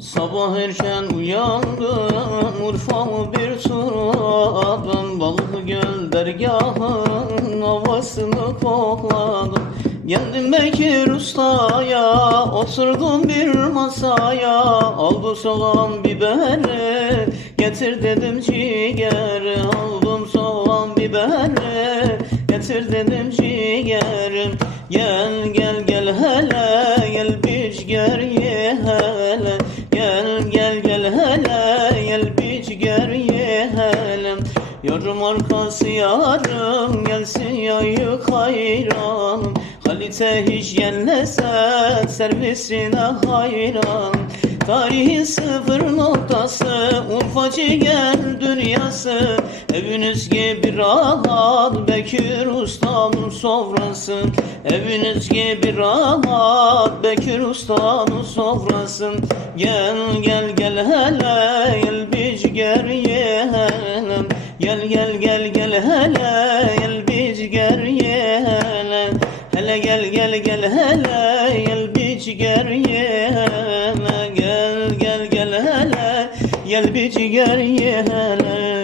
Sabah erken uyandım Urfa'mı bir tur attım Balıklı göl dergahın havasını kokladım. Geldim Bekir Usta'ya Oturdum bir masaya. Aldı soğan biberi Getir dedim ciğeri Aldım soğan biberi Getir dedim ciğerim Gel gel gel hele Gel bir ger Yarım arkası yarım Gelsin yayık hayranım Kalite hiç yenlese Servisine hayran. Tarihin sıfır noktası Urfacı gel dünyası. Eviniz gibi rahat Bekir Usta'nın sofrası. Eviniz gibi rahat Bekir Usta'nın sofrası. Gel gel gel hele Gel bir ciğer ye hele Gel gel gel hele Gel bir ciğer ye hele Hele gel gel gel hele Gel bir ciğer ye hele Gel gel gel hele Gel bir ciğer ye hele